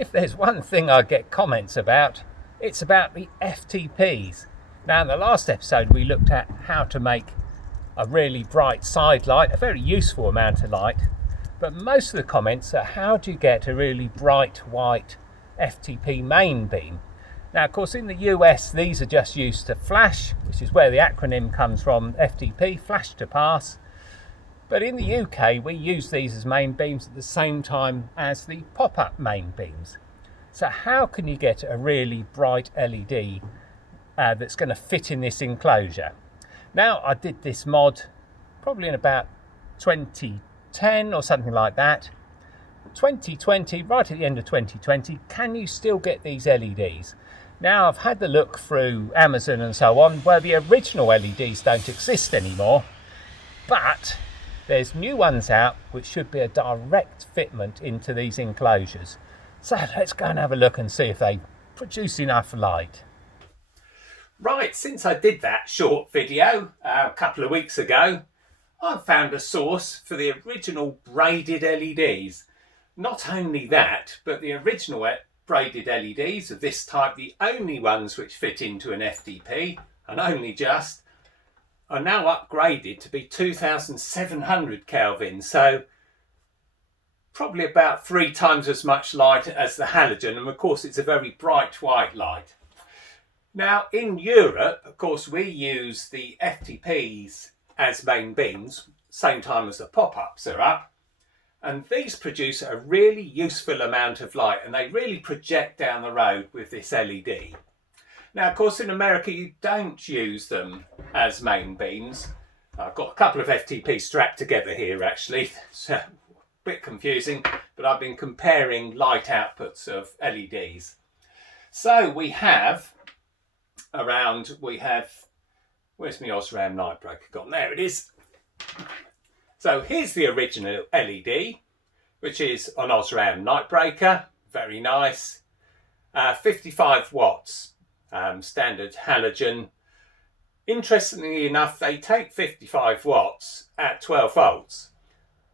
If there's one thing I get comments about, it's about the FTPs. Now in the last episode we looked at how to make a really bright side light, a very useful amount of light, but most of the comments are how do you get a really bright white FTP main beam. Now of course in the US these are just used to flash, which is where the acronym comes from, FTP, flash to pass. But in the UK, we use these as main beams at the same time as the pop-up main beams. So how can you get a really bright LED that's going to fit in this enclosure? Now, I did this mod probably in about 2010 or something like that. 2020, right at the end of 2020, can you still get these LEDs? Now, I've had the look through Amazon and so on, where the original LEDs don't exist anymore, but there's new ones out which should be a direct fitment into these enclosures. So let's go and have a look and see if they produce enough light. Right, since I did that short video a couple of weeks ago, I've found a source for the original braided LEDs. Not only that, but the original braided LEDs of this type, the only ones which fit into an FTP, and only just, are now upgraded to be 2700 Kelvin, so probably about 3 times as much light as the halogen, and of course it's a very bright white light. Now in Europe, of course, we use the FTPs as main beams, same time as the pop-ups are up, and these produce a really useful amount of light and they really project down the road with this LED. Now, of course, in America, you don't use them as main beams. I've got a couple of FTPs strapped together here, actually. It's a bit confusing, but I've been comparing light outputs of LEDs. So we have where's my Osram light breaker gone? There it is. So here's the original LED, which is an Osram night breaker. Very nice. 55 watts. Standard halogen. Interestingly enough, they take 55 watts at 12 volts.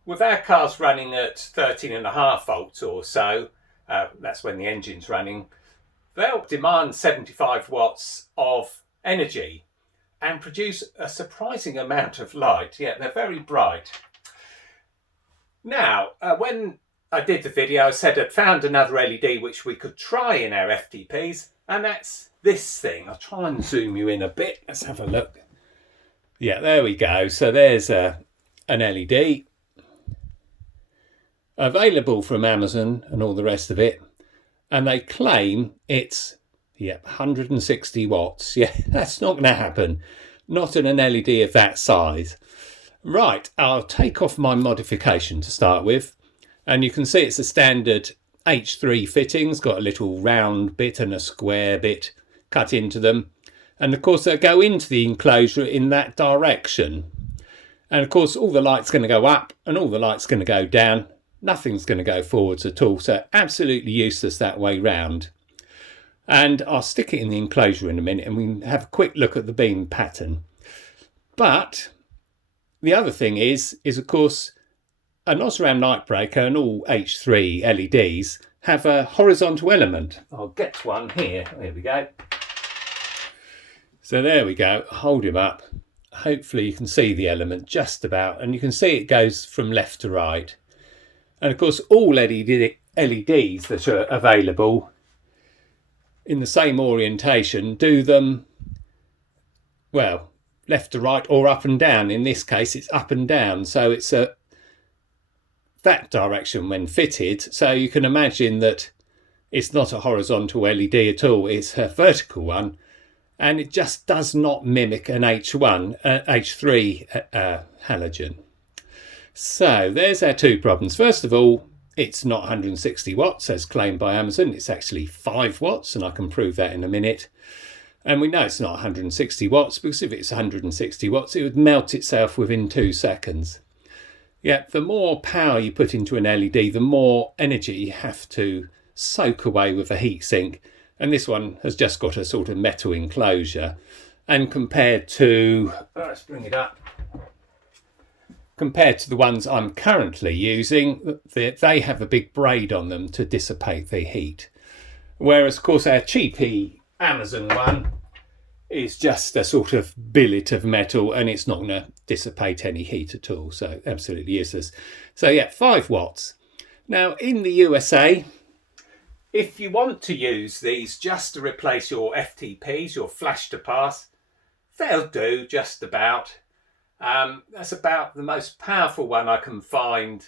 With our cars running at 13.5 volts or so, that's when the engine's running, they'll demand 75 watts of energy and produce a surprising amount of light. Yeah, they're very bright. Now, when I did the video, I said I'd found another LED which we could try in our FTPs, and that's this thing. I'll try and zoom you in a bit. Let's have a look. Yeah, there we go. So there's an LED available from Amazon and all the rest of it. And they claim it's 160 watts. Yeah, that's not going to happen. Not in an LED of that size. Right, I'll take off my modification to start with. And you can see it's a standard H3 fittings, got a little round bit and a square bit cut into them, and of course they go into the enclosure in that direction, and of course all the light's going to go up and all the light's going to go down, nothing's going to go forwards at all, so absolutely useless that way round. And I'll stick it in the enclosure in a minute and we can have a quick look at the beam pattern. But the other thing is of course an Osram light breaker and all H3 LEDs have a horizontal element. I'll get one here. There we go. So there we go. Hold him up. Hopefully you can see the element just about, and you can see it goes from left to right. And of course all LEDs that are available in the same orientation do them, well, left to right or up and down. In this case it's up and down, so it's that direction when fitted, so you can imagine that it's not a horizontal LED at all, it's a vertical one, and it just does not mimic an H3 halogen. So there's our two problems. First of all, it's not 160 watts as claimed by Amazon, it's actually 5 watts, and I can prove that in a minute. And we know it's not 160 watts because if it's 160 watts it would melt itself within 2 seconds. Yeah, the more power you put into an LED, the more energy you have to soak away with a heat sink. And this one has just got a sort of metal enclosure. And compared to, let's bring it up. compared to the ones I'm currently using, they have a big braid on them to dissipate the heat. Whereas, of course, our cheapy Amazon one is just a sort of billet of metal and it's not going to dissipate any heat at all. So absolutely useless. So yeah, 5 watts. Now in the USA, if you want to use these just to replace your FTPs, your flash to pass, they'll do just about. That's about the most powerful one I can find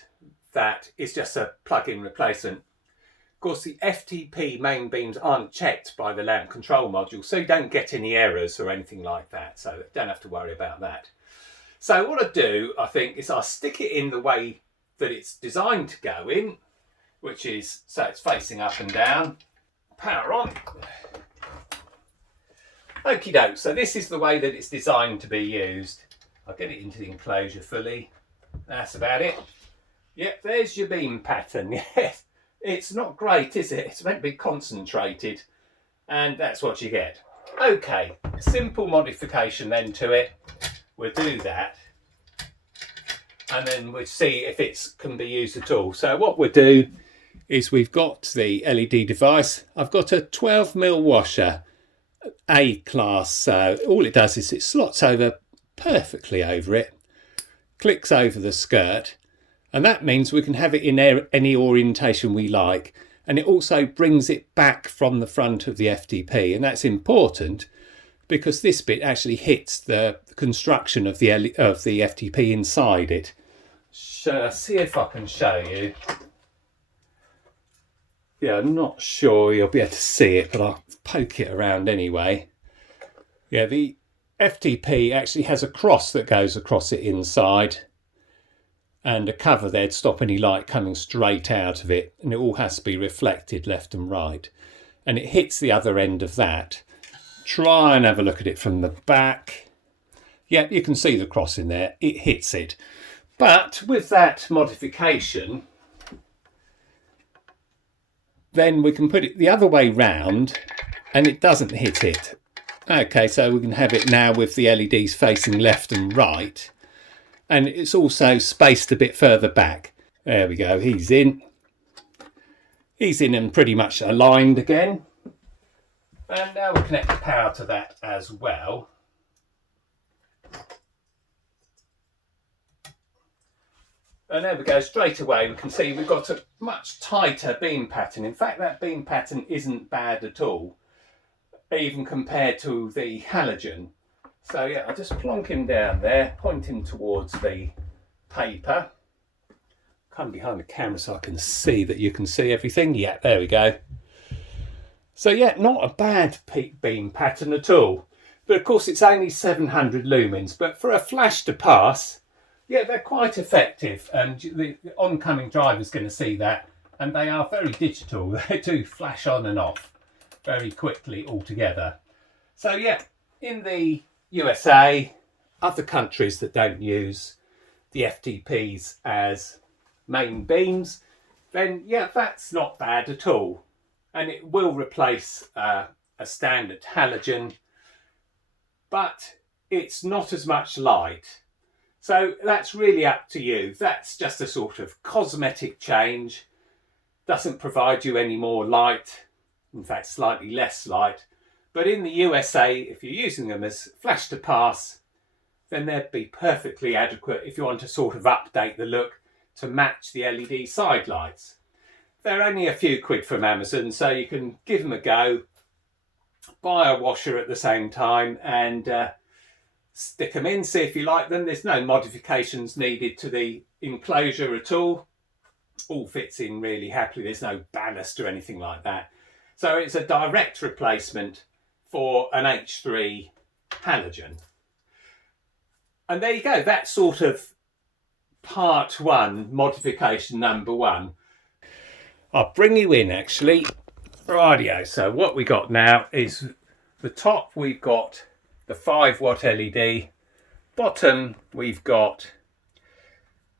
that is just a plug-in replacement. Of course, the FTP main beams aren't checked by the lamp control module, so you don't get any errors or anything like that. So don't have to worry about that. So what I do, I think, is I stick it in the way that it's designed to go in, which is so it's facing up and down. Power on. Okie doke. So this is the way that it's designed to be used. I'll get it into the enclosure fully. That's about it. Yep, there's your beam pattern. Yes. It's not great, is it? It's meant to be concentrated, and that's what you get. Okay, simple modification then to it. We'll do that, and then we'll see if it can be used at all. So what we'll do is we've got the LED device. I've got a 12mm washer, A class. So all it does is it slots over perfectly over it, clicks over the skirt. And that means we can have it in any orientation we like. And it also brings it back from the front of the FTP. And that's important because this bit actually hits the construction of the FTP inside it. See if I can show you. Yeah, I'm not sure you'll be able to see it, but I'll poke it around anyway. Yeah, the FTP actually has a cross that goes across it inside, and a cover there to stop any light coming straight out of it, and it all has to be reflected left and right, and it hits the other end of that. Try and have a look at it from the back. Yeah, you can see the cross in there. It hits it, but with that modification then we can put it the other way round and it doesn't hit it. Okay, so we can have it now with the LEDs facing left and right, and it's also spaced a bit further back. There we go, he's in and pretty much aligned again. And now we'll connect the power to that as well. And there we go, straight away we can see we've got a much tighter beam pattern. In fact, that beam pattern isn't bad at all, even compared to the halogen. So yeah, I'll just plonk him down there, point him towards the paper. Come behind the camera so I can see that you can see everything. Yeah, there we go. So yeah, not a bad beam pattern at all. But of course it's only 700 lumens, but for a flash to pass, yeah, they're quite effective, and the oncoming driver's going to see that, and they are very digital. They do flash on and off very quickly altogether. So yeah, in the USA, other countries that don't use the FTPs as main beams, then yeah, that's not bad at all. And it will replace a standard halogen, but it's not as much light. So that's really up to you. That's just a sort of cosmetic change. Doesn't provide you any more light, in fact slightly less light. But in the USA, if you're using them as flash to pass, then they'd be perfectly adequate if you want to sort of update the look to match the LED sidelights. They're only a few quid from Amazon, so you can give them a go, buy a washer at the same time, and stick them in, see if you like them. There's no modifications needed to the enclosure at all. All fits in really happily. There's no ballast or anything like that. So it's a direct replacement for an H3 halogen. And there you go. That's sort of part one, modification number one. I'll bring you in actually. Rightio. So what we got now is the top, we've got the 5 watt LED. Bottom, we've got,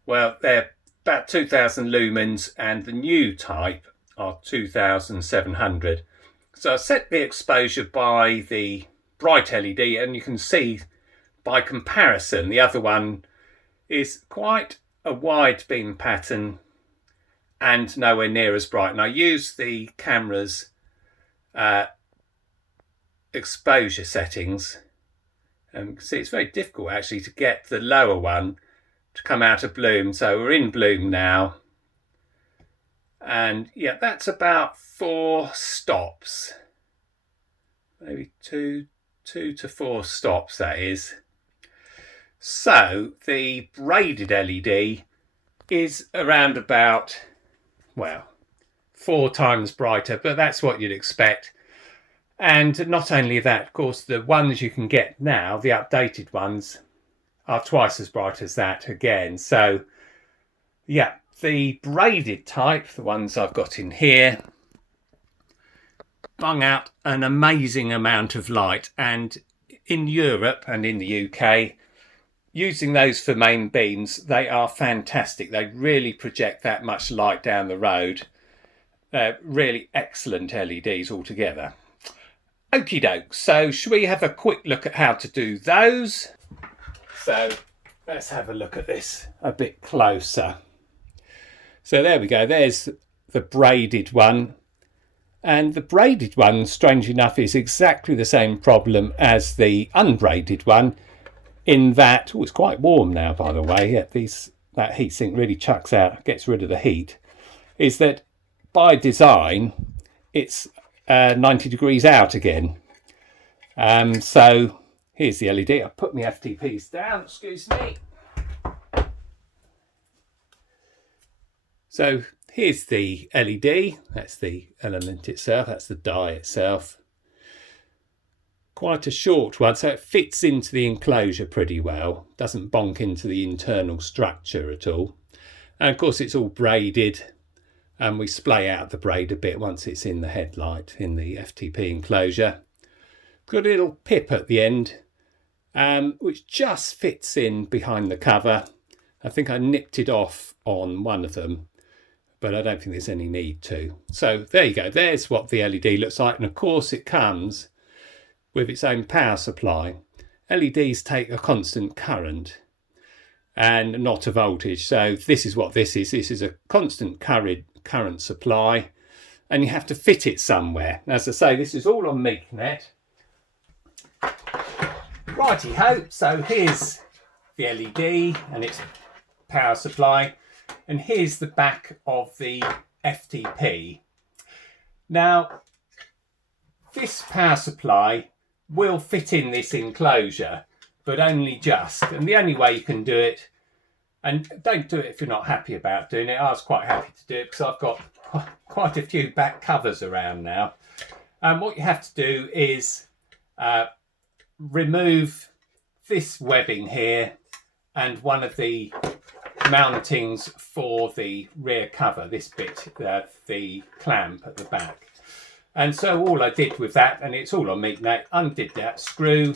well, they're about 2000 lumens, and the new type are 2700. So I set the exposure by the bright LED, and you can see by comparison the other one is quite a wide beam pattern and nowhere near as bright. And I use the camera's exposure settings, and you can see it's very difficult actually to get the lower one to come out of bloom. So we're in bloom now, and yeah, that's about 4 stops, maybe two to 4 stops, that is. So the braided LED is around about, well, 4 times brighter, but that's what you'd expect. And not only that, of course, the ones you can get now, the updated ones, are twice as bright as that again. So yeah, the braided type, the ones I've got in here, bung out an amazing amount of light. And in Europe and in the UK, using those for main beams, they are fantastic. They really project that much light down the road. Really excellent LEDs altogether. Okie doke, so should we have a quick look at how to do those? So let's have a look at this a bit closer. So there we go, there's the braided one. And the braided one, strange enough, is exactly the same problem as the unbraided one, in that, oh, it's quite warm now, by the way. Yeah, that heatsink really chucks out, gets rid of the heat. Is that by design, it's 90 degrees out again. So here's the LED. I'll put my FTPs down, excuse me. So here's the LED. That's the element itself, that's the die itself. Quite a short one, so it fits into the enclosure pretty well. Doesn't bonk into the internal structure at all. And of course it's all braided, and we splay out the braid a bit once it's in the headlight in the FTP enclosure. Got a little pip at the end, which just fits in behind the cover. I think I nipped it off on one of them, but I don't think there's any need to. So there you go, there's what the LED looks like. And of course it comes with its own power supply. LEDs take a constant current and not a voltage. So this is what this is. This is a constant current supply, and you have to fit it somewhere. As I say, this is all on Meeknet. Righty ho, so here's the LED and its power supply, and here's the back of the FTP. Now, this power supply will fit in this enclosure, but only just. And the only way you can do it, and don't do it if you're not happy about doing it. I was quite happy to do it because I've got quite a few back covers around now. And what you have to do is remove this webbing here and one of the mountings for the rear cover, this bit, the clamp at the back. And so all I did with that, and it's all on Meeknet, undid that screw,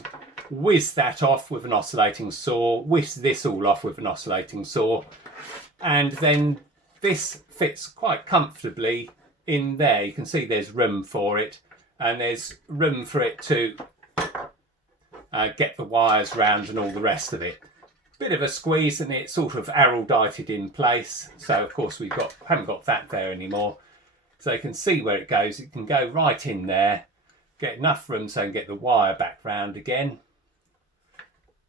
whizzed that off with an oscillating saw, whizzed this all off with an oscillating saw, and then this fits quite comfortably in there. You can see there's room for it, and there's room for it to get the wires round and all the rest of it. Bit of a squeeze, and it's sort of arrowdited in place. So of course haven't got that there anymore. So you can see where it goes. It can go right in there, get enough room so you can get the wire back round again.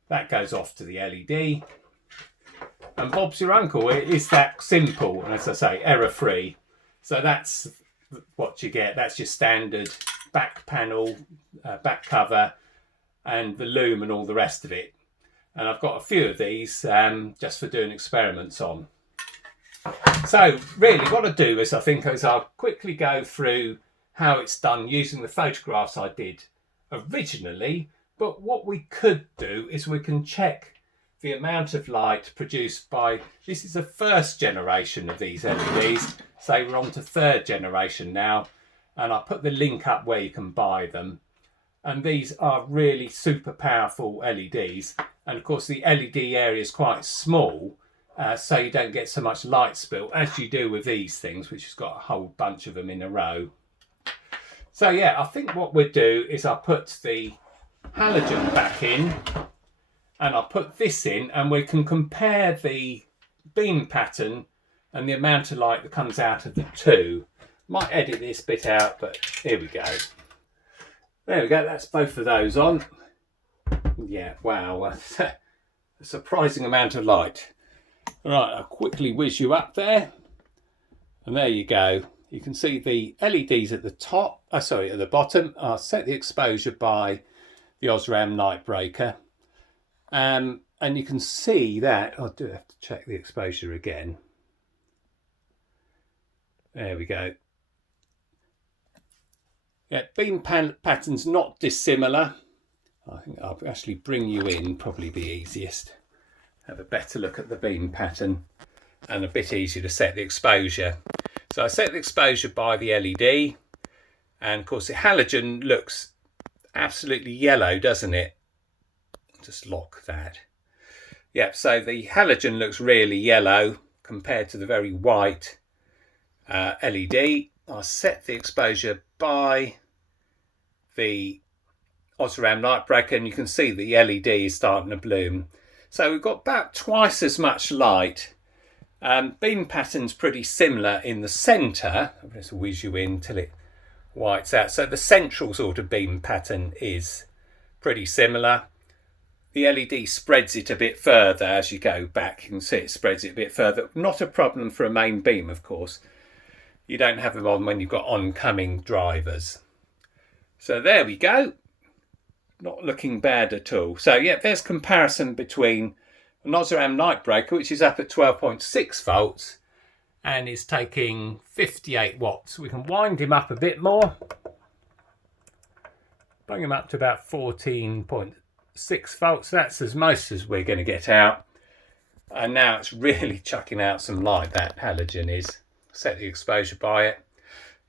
That goes off to the LED. And Bob's your uncle. It is that simple, and as I say, error-free. So that's what you get. That's your standard back panel, back cover, and the loom and all the rest of it. And I've got a few of these just for doing experiments on. So really what I do is I'll quickly go through how it's done using the photographs I did originally. But what we could do is we can check the amount of light produced by, this is the first generation of these LEDs. So we're on to third generation now. And I'll put the link up where you can buy them. And these are really super powerful LEDs. And of course the LED area is quite small. So you don't get so much light spill as you do with these things, which has got a whole bunch of them in a row. So yeah, I think what we'll do is I'll put the halogen back in, and I'll put this in, and we can compare the beam pattern and the amount of light that comes out of the two. Might edit this bit out, but here we go. There we go, that's both of those on. Yeah, wow, that's a surprising amount of light. Right, I'll quickly whiz you up there. And there you go. You can see the LEDs at the top, at the bottom. I'll set the exposure by the Osram light breaker. And you can see that, I do have to check the exposure again. There we go. Yeah, beam pattern's not dissimilar. I think I'll actually bring you in, probably be easiest. Have a better look at the beam pattern and a bit easier to set the exposure. So I set the exposure by the LED, and of course the halogen looks absolutely yellow, doesn't it? Just lock that. Yep, so the halogen looks really yellow compared to the very white LED. I set the exposure by the Osram light breaker, and you can see the LED is starting to bloom. So we've got about twice as much light. Beam pattern's pretty similar in the centre. I'll just whiz you in till it whites out. So the central sort of beam pattern is pretty similar. The LED spreads it a bit further as you go back. You can see it spreads it a bit further. Not a problem for a main beam, of course. You don't have them on when you've got oncoming drivers. So there we go. Not looking bad at all. So yeah, there's comparison between an Osram light breaker, which is up at 12.6 volts and is taking 58 watts. We can wind him up a bit more. Bring him up to about 14.6 volts. That's as most as we're going to get out. And now it's really chucking out some light, that halogen is. Set the exposure by it.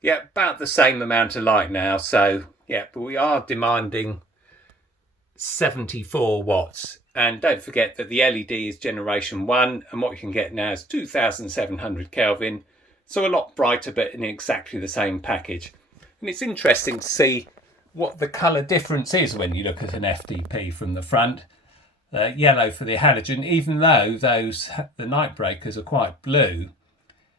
Yeah, about the same amount of light now. So yeah, but we are demanding 74 watts. And don't forget that the LED is generation 1, and what you can get now is 2700 Kelvin. So a lot brighter, but in exactly the same package. And it's interesting to see what the colour difference is when you look at an FTP from the front. Yellow for the halogen, even though the night breakers are quite blue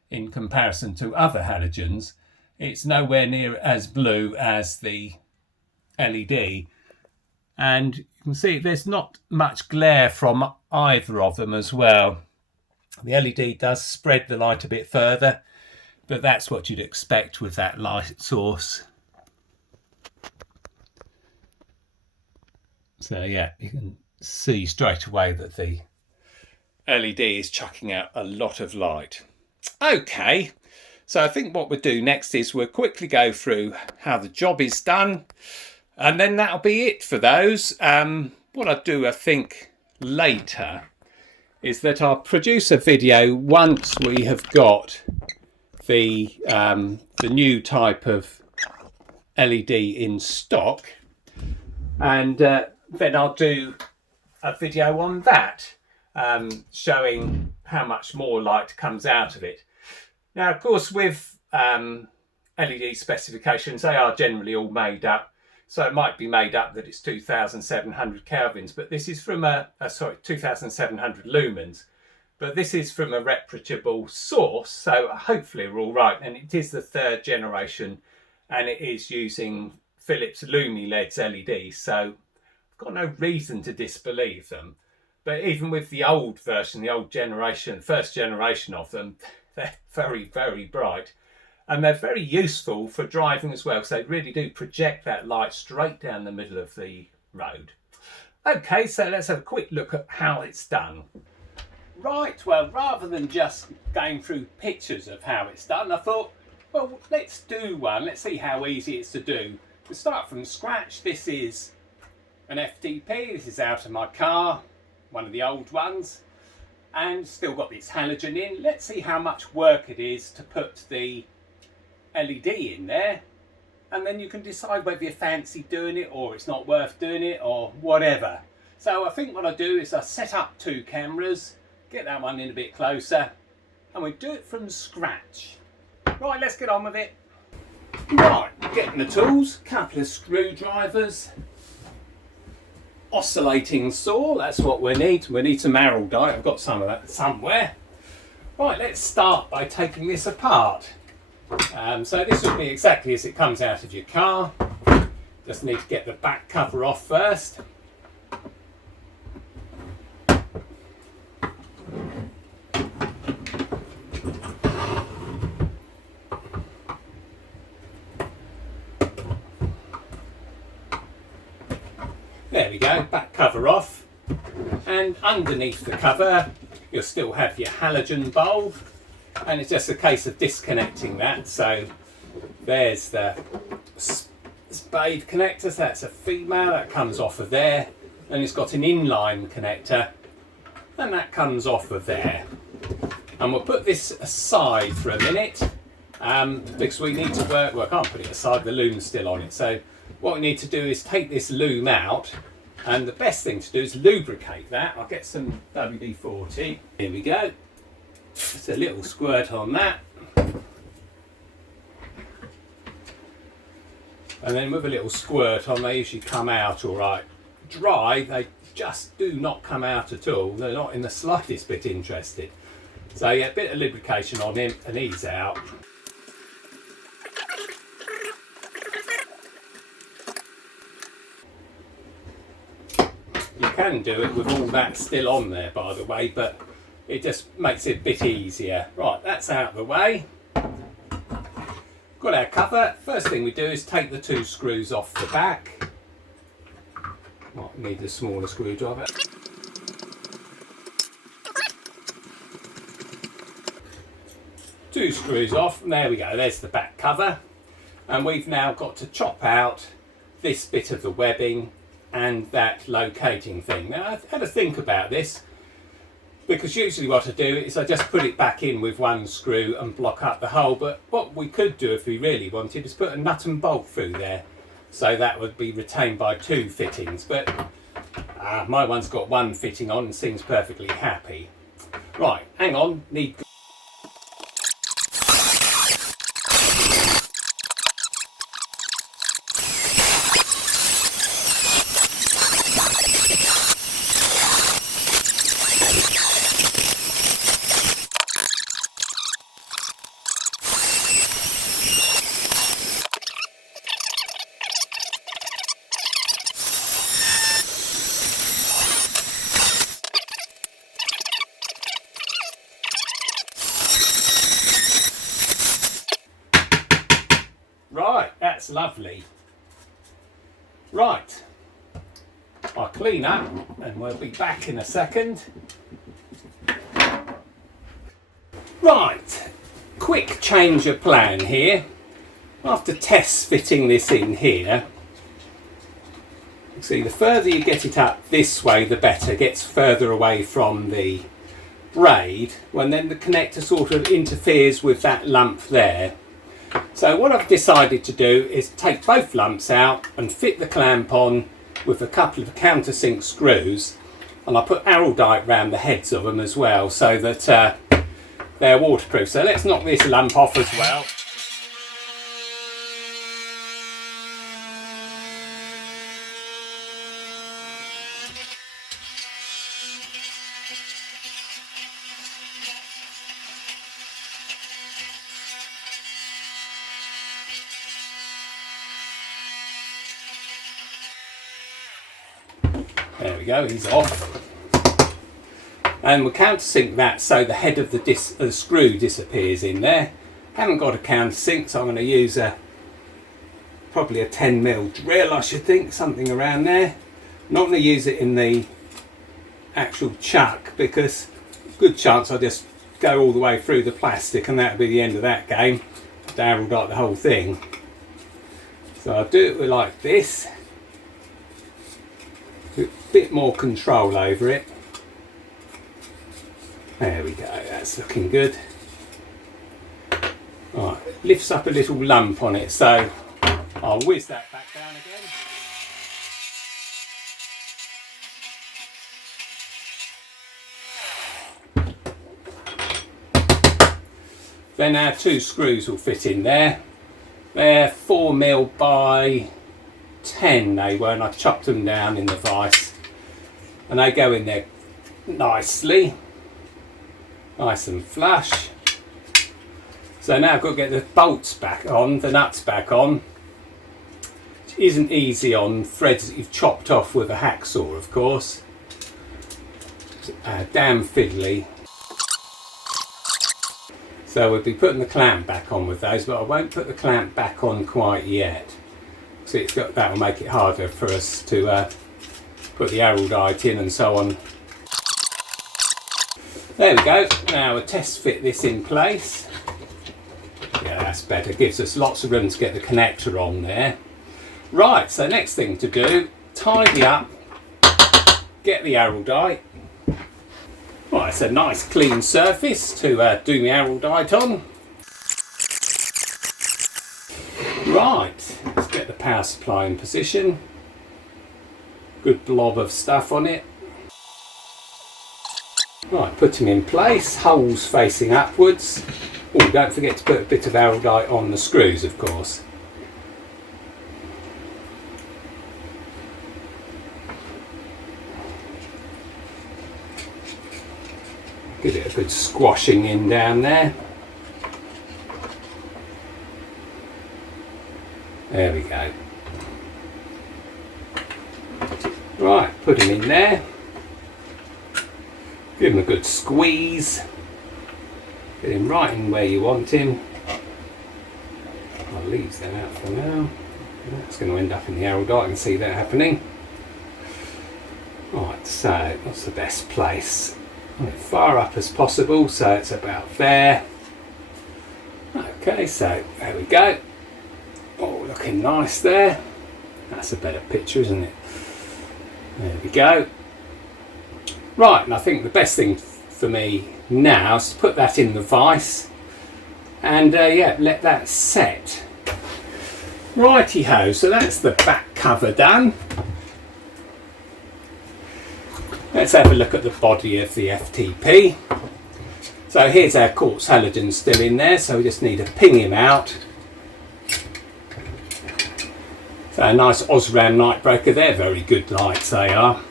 in comparison to other halogens. It's nowhere near as blue as the LED. And you can see there's not much glare from either of them as well. The LED does spread the light a bit further, but that's what you'd expect with that light source. So yeah, you can see straight away that the LED is chucking out a lot of light. Okay, so I think what we'll do next is we'll quickly go through how the job is done, and then that'll be it for those. What I'll do, I think, later is that I'll produce a video once we have got the new type of LED in stock, and then I'll do a video on that, showing how much more light comes out of it. Now, of course, with LED specifications, they are generally all made up. So it might be made up that it's 2700 kelvins, but this is from 2700 lumens. But this is from a reputable source, so hopefully we're all right. And it is the 3rd generation, and it is using Philips Lumens LEDs, so I've got no reason to disbelieve them. But even with the old version, the old generation, 1st generation of them, they're very, very bright. And they're very useful for driving as well, because they really do project that light straight down the middle of the road. Okay, so let's have a quick look at how it's done. Right, well, rather than just going through pictures of how it's done, I thought, well, let's do one. Let's see how easy it's to do. We'll start from scratch. This is an FTP. This is out of my car, one of the old ones, and still got this halogen in. Let's see how much work it is to put the LED in there, and then you can decide whether you fancy doing it or it's not worth doing it or whatever. So I think what I do is I set up 2 cameras, get that one in a bit closer, and we do it from scratch. Right, let's get on with it. Right, getting the tools, couple of screwdrivers, oscillating saw, that's what we need. We need some araldite, I've got some of that somewhere. Right, let's start by taking this apart. So this will be exactly as it comes out of your car. Just need to get the back cover off first. There we go, back cover off. And underneath the cover you'll still have your halogen bulb, and it's just a case of disconnecting that. So there's the spade connector, so that's a female, that comes off of there, and it's got an inline connector and that comes off of there. And we'll put this aside for a minute because we need to work, well I can't put it aside, the loom's still on it. So what we need to do is take this loom out, and the best thing to do is lubricate that. I'll get some WD-40. Here we go. Just a little squirt on that. And then with a little squirt on, they usually come out all right. Dry, they just do not come out at all. They're not in the slightest bit interested. So yeah, a bit of lubrication on him and he's out. You can do it with all that still on there, by the way, but it just makes it a bit easier. Right, that's out of the way. Got our cover. First thing we do is take the two screws off the back. Might need a smaller screwdriver. Two screws off, and there we go, there's the back cover. And we've now got to chop out this bit of the webbing and that locating thing. Now I've had to think about this, because usually what I do is I just put it back in with one screw and block up the hole, but what we could do if we really wanted is put a nut and bolt through there, so that would be retained by two fittings, but my one's got one fitting on and seems perfectly happy. Right, hang on, need right, that's lovely. Right, I'll clean up and we'll be back in a second. Right, quick change of plan here. After test fitting this in here, you see the further you get it up this way the better. It gets further away from the braid, when then the connector sort of interferes with that lump there. So what I've decided to do is take both lumps out and fit the clamp on with a couple of countersink screws, and I put araldite round the heads of them as well, so that they're waterproof. So let's knock this lump off as well. There we go, he's off. And we'll countersink that so the head of the screw disappears in there. Haven't got a countersink, so I'm going to use probably a 10mm drill, I should think, something around there. Not going to use it in the actual chuck, because good chance I'll just go all the way through the plastic and that'll be the end of that game. Darryl got the whole thing. So I'll do it like this. A bit more control over it. There we go, that's looking good. Right, lifts up a little lump on it, so I'll whiz that back down again. Then our two screws will fit in there. They're 4mm by 10 they were, and I chopped them down in the vise. and they go in there nicely, nice and flush. So now I've got to get the bolts back on, the nuts back on, which isn't easy on threads that you've chopped off with a hacksaw, of course. Damn fiddly. So we'll be putting the clamp back on with those, but I won't put the clamp back on quite yet. So that will make it harder for us to put the araldite in and so on. There we go. Now we'll test fit this in place. Yeah, that's better. Gives us lots of room to get the connector on there. Right, so next thing to do, tidy up, get the araldite. Right, it's a nice clean surface to do the araldite on. Right, let's get the power supply in position. Good blob of stuff on it. Right, put him in place, holes facing upwards. Oh, don't forget to put a bit of araldite on the screws, of course. Give it a good squashing in down there. There we go. Right, put him in there. Give him a good squeeze. Get him right in where you want him. I'll leave that out for now. That's going to end up in the araldite, I can see that happening. Right, so what's the best place? Far up as possible, so it's about there. Okay, so there we go. Oh, looking nice there. That's a better picture, isn't it? There we go. Right, and I think the best thing for me now is to put that in the vise and yeah, let that set. Righty ho, so that's the back cover done. Let's have a look at the body of the FTP. So here's our quartz halogen still in there, so we just need to ping him out. So a nice Osram night breaker, they're very good lights, they are.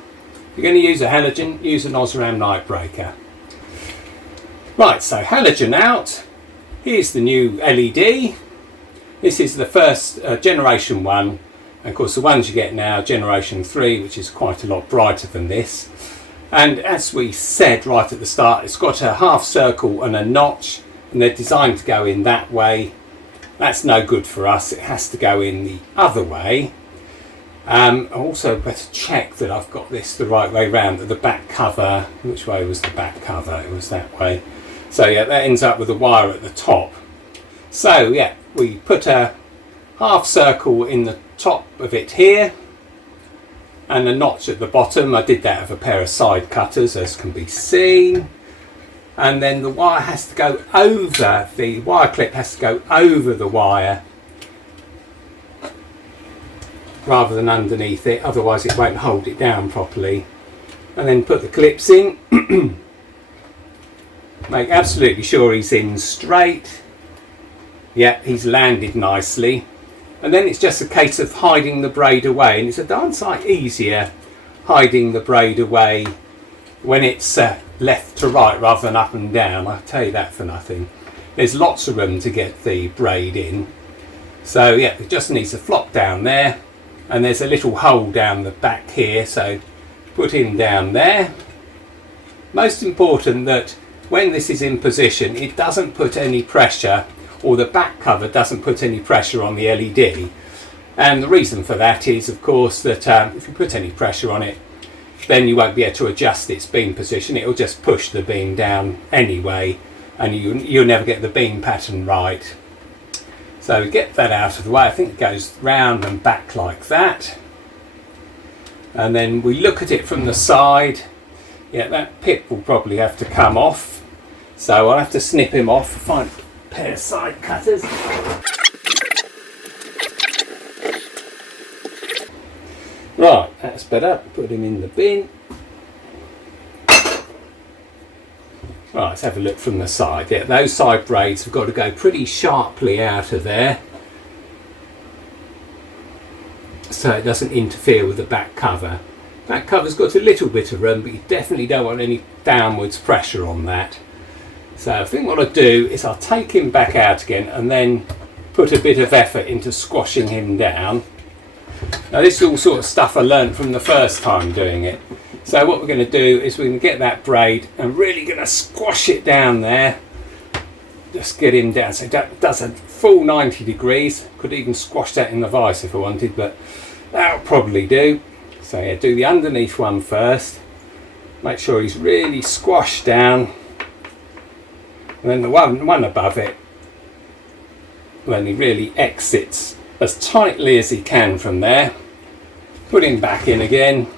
If you're going to use a halogen, use an Osram night breaker. Right, so halogen out. Here's the new LED. This is the first generation one. And of course the ones you get now, generation 3, which is quite a lot brighter than this. And as we said right at the start, it's got a half circle and a notch, and they're designed to go in that way. That's no good for us, it has to go in the other way. I also better check that I've got this the right way round, that the back cover, which way was the back cover? It was that way. So yeah, that ends up with a wire at the top. So yeah, we put a half circle in the top of it here and a notch at the bottom. I did that with a pair of side cutters, as can be seen. And then the wire has to go over, the wire clip has to go over the wire rather than underneath it, otherwise it won't hold it down properly. And then put the clips in. Make absolutely sure he's in straight. Yeah, he's landed nicely. And then it's just a case of hiding the braid away, and it's a darn sight easier hiding the braid away when it's left to right rather than up and down. I'll tell you that for nothing. There's lots of room to get the braid in. So yeah, it just needs to flop down there, and there's a little hole down the back here, so put him down there. Most important that when this is in position, it doesn't put any pressure, or the back cover doesn't put any pressure on the LED. And the reason for that is, of course, that if you put any pressure on it, then you won't be able to adjust its beam position. It'll just push the beam down anyway, and you'll never get the beam pattern right. So get that out of the way. I think it goes round and back like that. And then we look at it from the side. Yeah, that pip will probably have to come off. So I'll have to snip him off, find a pair of side cutters. Right, that's better. Put him in the bin. Right, let's have a look from the side. Yeah, those side braids have got to go pretty sharply out of there, so it doesn't interfere with the back cover. That cover's got a little bit of room, but you definitely don't want any downwards pressure on that. So I think what I'll do is I'll take him back out again and then put a bit of effort into squashing him down. Now this is all sort of stuff I learned from the first time doing it. So what we're going to do is we're going to get that braid and really going to squash it down there. Just get him down so it does a full 90 degrees. Could even squash that in the vise if I wanted, but that'll probably do. So yeah, do the underneath one first. Make sure he's really squashed down. And then the one above it, when he really exits as tightly as he can from there. Put him back in again.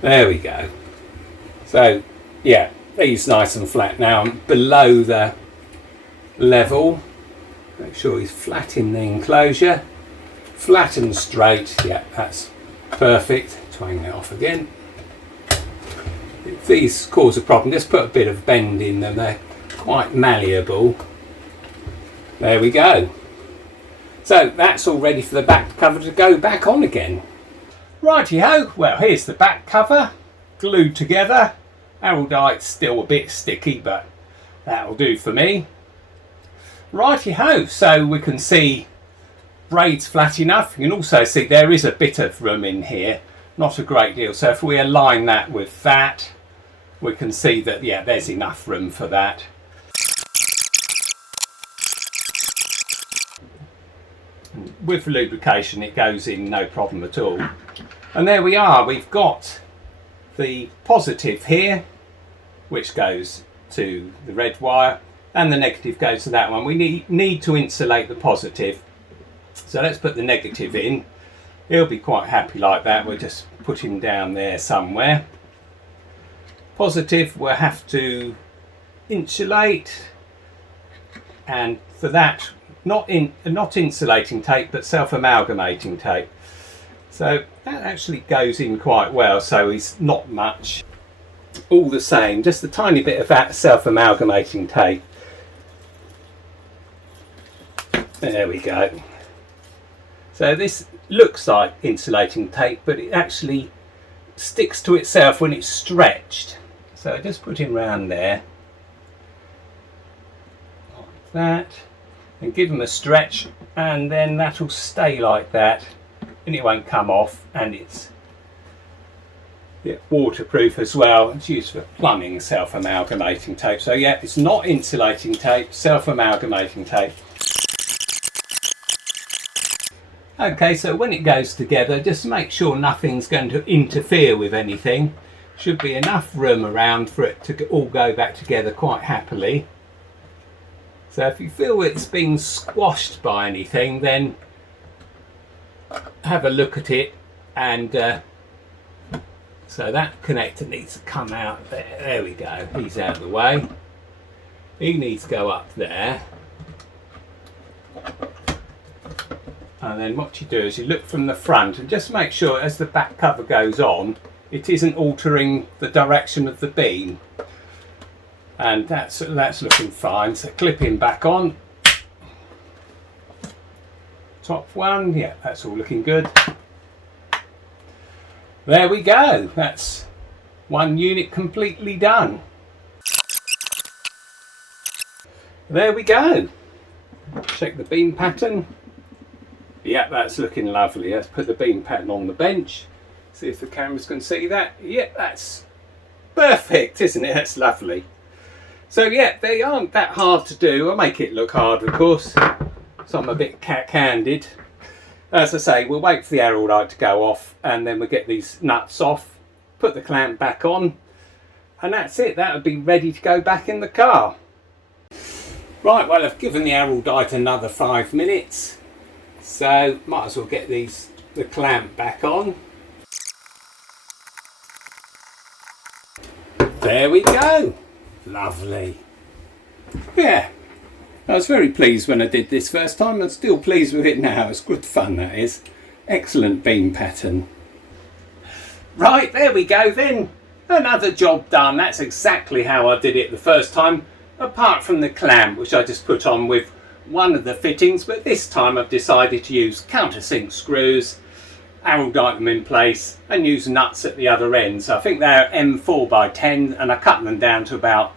There we go. So yeah, he's nice and flat now, below the level. Make sure he's flat in the enclosure. Flat and straight, yeah, that's perfect. Twang that off again. If these cause a problem, just put a bit of bend in them, they're quite malleable. There we go. So that's all ready for the back cover to go back on again. Righty-ho, well here's the back cover, glued together. Araldite's still a bit sticky, but that'll do for me. Righty-ho, so we can see braid's flat enough. You can also see there is a bit of room in here, not a great deal. So if we align that with that, we can see that, yeah, there's enough room for that. With lubrication it goes in no problem at all. And there we are, we've got the positive here, which goes to the red wire, and the negative goes to that one. We need to insulate the positive, so let's put the negative in. He'll be quite happy like that. We'll just put him down there somewhere. Positive we'll have to insulate, and for that not insulating tape but self-amalgamating tape. So that actually goes in quite well, so he's not much. All the same, just a tiny bit of that self-amalgamating tape. There we go. So this looks like insulating tape, but it actually sticks to itself when it's stretched. So just put him round there, like that, and give him a stretch, and then that'll stay like that, and it won't come off, and it's waterproof as well. It's used for plumbing, self-amalgamating tape. So yeah, it's not insulating tape, self-amalgamating tape. Okay, so when it goes together, just make sure nothing's going to interfere with anything. Should be enough room around for it to all go back together quite happily. So if you feel it's being squashed by anything, then have a look at it, and so that connector needs to come out there. There we go, he's out of the way. He needs to go up there. And then what you do is you look from the front and just make sure as the back cover goes on, it isn't altering the direction of the beam. And that's looking fine. So clip him back on. Top one, yeah, that's all looking good. There we go. That's one unit completely done. There we go. Check the beam pattern. Yeah, that's looking lovely. Let's put the beam pattern on the bench. See if the cameras can see that. Yeah, that's perfect, isn't it? That's lovely. So yeah, they aren't that hard to do. I make it look hard, of course, so I'm a bit candid. As I say, we'll wait for the Araldite to go off, and then we'll get these nuts off, put the clamp back on, and that's it. That would be ready to go back in the car. Right, well, I've given the Araldite another 5 minutes, so might as well get the clamp back on. There we go. Lovely. Yeah, I was very pleased when I did this first time. I'm still pleased with it now. It's good fun, that is. Excellent beam pattern. Right, there we go then. Another job done. That's exactly how I did it the first time, apart from the clamp, which I just put on with one of the fittings, but this time I've decided to use countersink screws, arrowdite them in place and use nuts at the other end. So I think they're M4x10 and I cut them down to about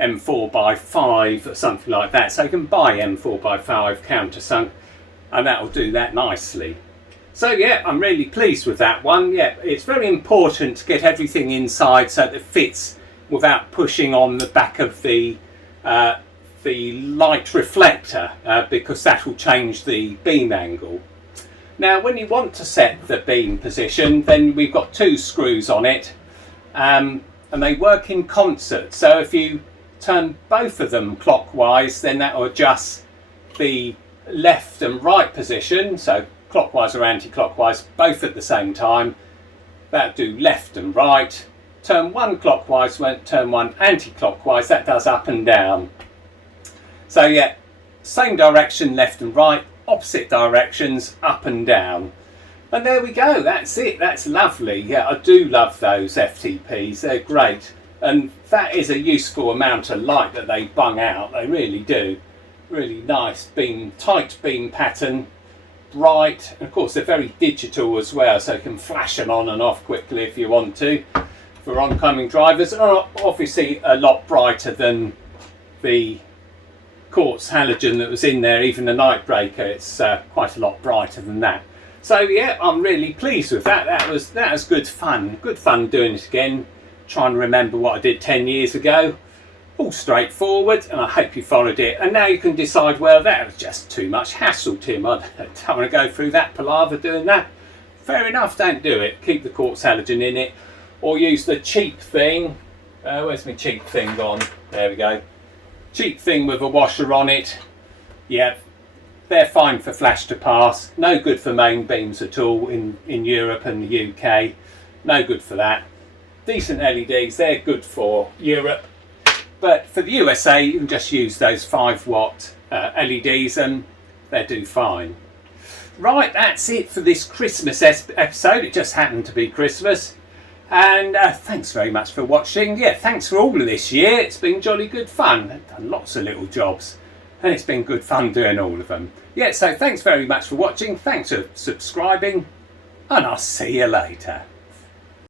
M4x5 or something like that. So you can buy M4x5 countersunk and that'll do that nicely. So yeah, I'm really pleased with that one. Yeah, it's very important to get everything inside so that it fits without pushing on the back of the light reflector, because that will change the beam angle. Now when you want to set the beam position, then we've got two screws on it, and they work in concert. So if you turn both of them clockwise, then that will adjust the left and right position, so clockwise or anti-clockwise, both at the same time. That'll do left and right. Turn one clockwise, turn one anti-clockwise, that does up and down. So yeah, same direction left and right, opposite directions up and down. And there we go, that's it, that's lovely. Yeah, I do love those FTPs, they're great. And that is a useful amount of light that they bung out, they really do. Really nice beam, tight beam pattern, bright, and of course they're very digital as well, so you can flash them on and off quickly if you want to for oncoming drivers. Obviously a lot brighter than the quartz halogen that was in there, even the night breaker. It's quite a lot brighter than that. So yeah, I'm really pleased with that. That was good fun doing it again, trying to remember what I did 10 years ago. All straightforward, and I hope you followed it. And now you can decide, well, that was just too much hassle, Tim. I don't want to go through that palaver doing that. Fair enough, don't do it. Keep the quartz halogen in it, or use the cheap thing. Where's my cheap thing gone? There we go. Cheap thing with a washer on it. Yeah, they're fine for flash to pass. No good for main beams at all in Europe and the UK. No good for that. Decent LEDs, they're good for Europe. But for the USA, you can just use those 5-watt LEDs and they do fine. Right, that's it for this Christmas episode. It just happened to be Christmas. And thanks very much for watching. Yeah, thanks for all of this year. It's been jolly good fun. I've done lots of little jobs and it's been good fun doing all of them. Yeah, so thanks very much for watching. Thanks for subscribing and I'll see you later.